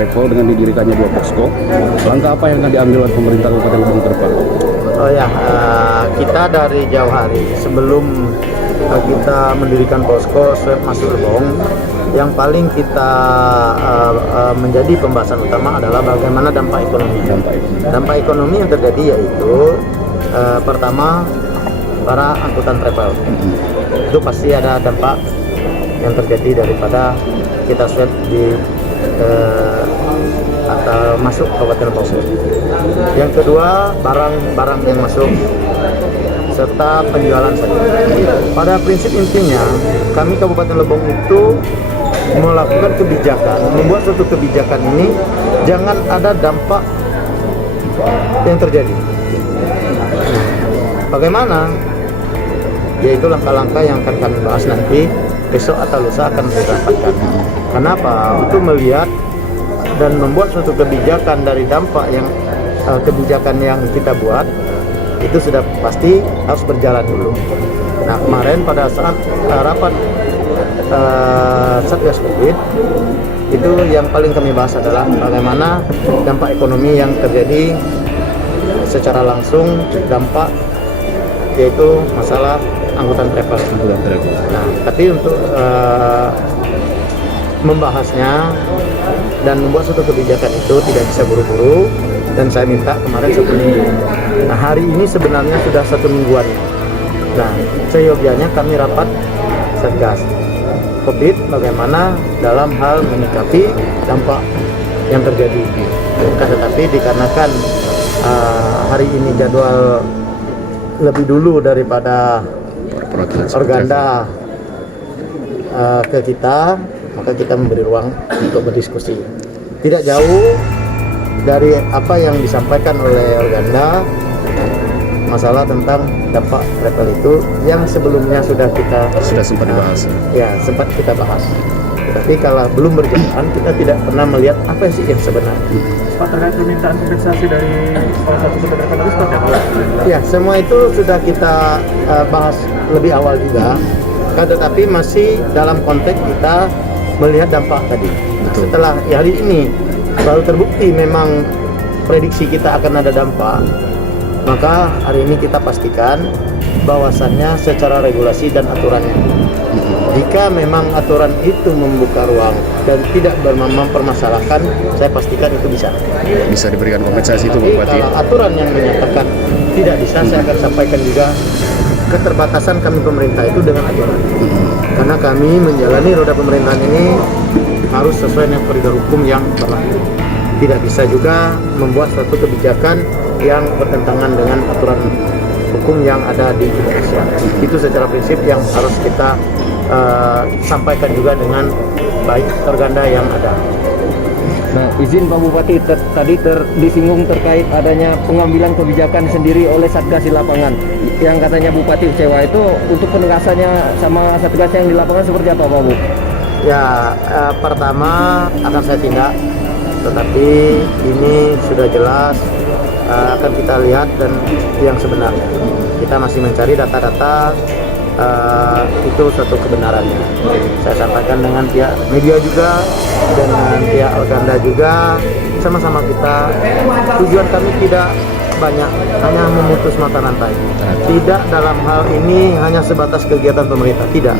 travel dengan didirikannya 2 posko. Langkah apa yang akan diambil oleh pemerintah Kabupaten Lebong ke depan? Oh ya, kita dari jauh hari sebelum kita mendirikan posko swab masuk Lebong, yang paling kita menjadi pembahasan utama adalah bagaimana dampak ekonomi. Dampak ekonomi yang terjadi yaitu pertama, para angkutan travel. Itu pasti ada dampak yang terjadi daripada kita swab di atau masuk Kabupaten Lebong. Yang kedua, barang-barang yang masuk serta penjualan saja. Pada prinsip intinya, kami Kabupaten Lebong itu melakukan kebijakan, membuat suatu kebijakan ini jangan ada dampak yang terjadi. Bagaimana? Yaitu langkah-langkah yang akan kami bahas nanti besok atau lusa akan didapatkan. Kenapa? Untuk melihat dan membuat suatu kebijakan dari dampak yang kebijakan yang kita buat itu sudah pasti harus berjalan dulu. Nah, kemarin pada saat rapat Satgas Covid itu yang paling kami bahas adalah bagaimana dampak ekonomi yang terjadi secara langsung, dampak yaitu masalah angkutan travel. Nah, tapi untuk membahasnya dan membuat suatu kebijakan itu tidak bisa buru-buru, dan saya minta kemarin 1 minggu. Nah, hari ini sebenarnya sudah 1 mingguan. Nah, seyogianya kami rapat Satgas Covid bagaimana dalam hal menyikapi dampak yang terjadi. Tetapi dikarenakan hari ini jadwal lebih dulu daripada Organda ke kita, maka kita memberi ruang untuk berdiskusi. Tidak jauh dari apa yang disampaikan oleh Organda, masalah tentang dampak travel itu yang sebelumnya sudah sempat dibahas. Ya, sempat kita bahas. Tapi kalau belum berjalan, kita tidak pernah melihat apa sih yang sebenarnya. Pak, terkait permintaan kompensasi dari salah satu pedagang tadi seperti apa? Ya, semua itu sudah kita bahas lebih awal juga. Tetapi masih dalam konteks kita melihat dampak tadi. Setelah hari ini baru terbukti memang prediksi kita akan ada dampak, maka hari ini kita pastikan bahwasannya secara regulasi dan aturannya. Jika memang aturan itu membuka ruang dan tidak mempermasalahkan, saya pastikan itu bisa diberikan kompensasi itu, Tapi Bupati. kalau aturan yang menyatakan tidak bisa, saya akan sampaikan juga keterbatasan kami pemerintah itu dengan aturan. Karena kami menjalani roda pemerintahan ini harus sesuai dengan koridor hukum yang berlaku. Tidak bisa juga membuat suatu kebijakan yang bertentangan dengan aturan hukum yang ada di Indonesia. Itu secara prinsip yang harus kita sampaikan juga dengan baik Organda yang ada. Nah, izin Pak Bupati, tadi disinggung terkait adanya pengambilan kebijakan sendiri oleh Satgas di lapangan. Yang katanya Bupati kecewa itu untuk penegasannya sama Satgas yang di lapangan seperti apa, Pak Bu? Ya, pertama akan saya tindak, tetapi ini sudah jelas akan kita lihat dan yang sebenarnya. Kita masih mencari data-data itu suatu kebenarannya. Saya sampaikan dengan pihak media juga, dengan pihak Organda juga, sama-sama kita. Tujuan kami tidak banyak, hanya memutus mata rantai. Tidak dalam hal ini hanya sebatas kegiatan pemerintah, tidak.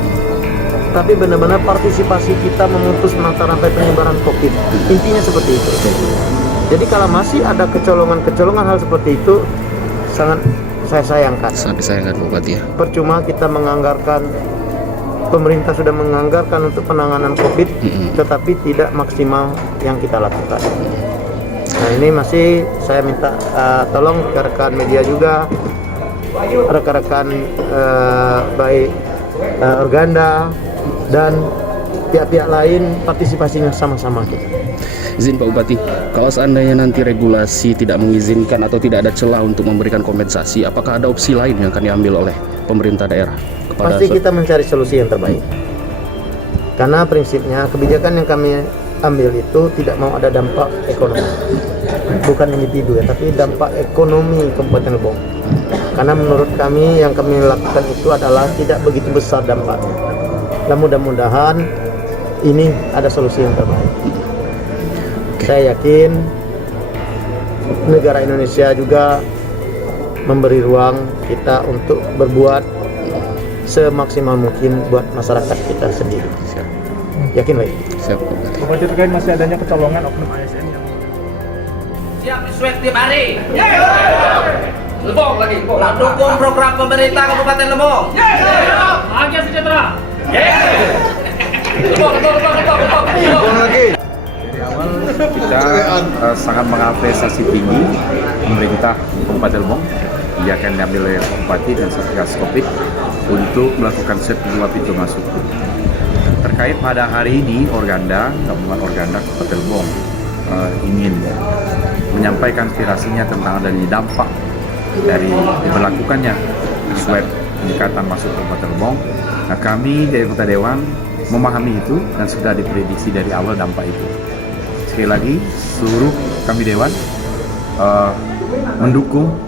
Tapi benar-benar partisipasi kita memutus mata rantai penyebaran COVID. Intinya seperti itu. Jadi kalau masih ada kecolongan-kecolongan hal seperti itu, sangat saya sayangkan. Sangat disayangkan, Bupati. Percuma kita menganggarkan, pemerintah sudah menganggarkan untuk penanganan COVID, tetapi tidak maksimal yang kita lakukan. Nah, ini masih saya minta tolong rekan-rekan media juga, rekan-rekan baik Organda dan pihak-pihak lain partisipasinya sama-sama kita. Izin Pak Bupati, kalau seandainya nanti regulasi tidak mengizinkan atau tidak ada celah untuk memberikan kompensasi, apakah ada opsi lain yang akan diambil oleh pemerintah daerah? Pasti kita mencari solusi yang terbaik. Karena prinsipnya kebijakan yang kami ambil itu tidak mau ada dampak ekonomi. Bukan individu ya, tapi dampak ekonomi Kabupaten Lebong. Karena menurut kami yang kami lakukan itu adalah tidak begitu besar dampaknya. Dan mudah-mudahan ini ada solusi yang terbaik. Saya yakin negara Indonesia juga memberi ruang kita untuk berbuat semaksimal mungkin buat masyarakat kita sendiri. Siap. Yakin lagi. Siap Pak Bupati. Pak Bupati, terkait masih adanya kecolongan oknum ASN yang Siap swab tiap hari. Lebong lagi. Dukung program pemerintah Kabupaten Lebong. Bahagia sejahtera. Lebong. Kita sangat mengapresiasi tinggi pemerintah Kabupaten Lebong yang diambil oleh Bupati dan Satgas Covid untuk melakukan swab dua pintu masuk. Terkait pada hari ini Organda, Gabungan Organda Kabupaten Lebong ingin menyampaikan aspirasinya tentang adanya dampak dari diberlakukannya swab penyekatan masuk Kabupaten Lebong. Nah, kami dari Kota Dewan memahami itu dan sudah diprediksi dari awal dampak itu. Sekali lagi, seluruh kami Dewan mendukung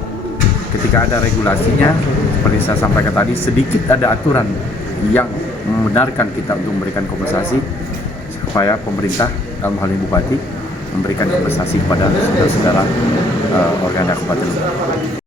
ketika ada regulasinya. Seperti saya sampaikan tadi, sedikit ada aturan yang membenarkan kita untuk memberikan kompensasi supaya pemerintah dalam hal ini Bupati memberikan kompensasi kepada saudara-saudara Organda Kabupaten Lebong.